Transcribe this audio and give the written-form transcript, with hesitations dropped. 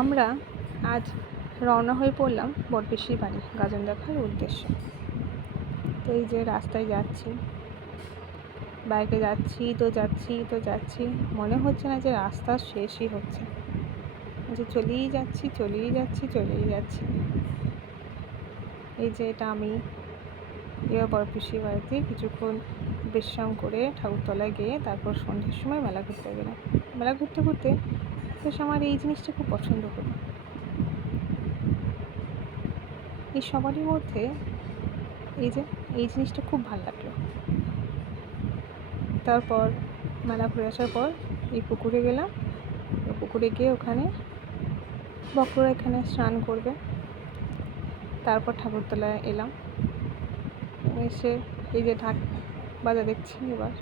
আমরা আজ রওনা হয়ে পড়লাম বটপিসির বাড়ি গাজন দেখার উদ্দেশ্যে। তো এই যে রাস্তায় যাচ্ছি, বাইকে যাচ্ছি, মনে হচ্ছে না যে রাস্তা শেষই হচ্ছে, যে চলেই যাচ্ছি। এই যে এটা আমি এবার বটপিসির বাড়িতে কিছুক্ষণ বিশ্রাম করে ঠাকুরতলায় গিয়ে তারপর সন্ধ্যের সময় মেলা ঘুরতে গেলাম। মেলা ঘুরতে বেশ আমার এই জিনিসটা খুব পছন্দ হলো। এই সবারই মধ্যে এই জিনিসটা খুব ভালো লাগলো। তারপর মেলা ঘুরে আসার পর এই পুকুরে গেলাম। পুকুরে গিয়ে ওখানে বকরা এখানে স্নান করবে। তারপর ঠাকুরতলায় এলাম, এসে এই যে ঢাক বাজা দেখছি এবার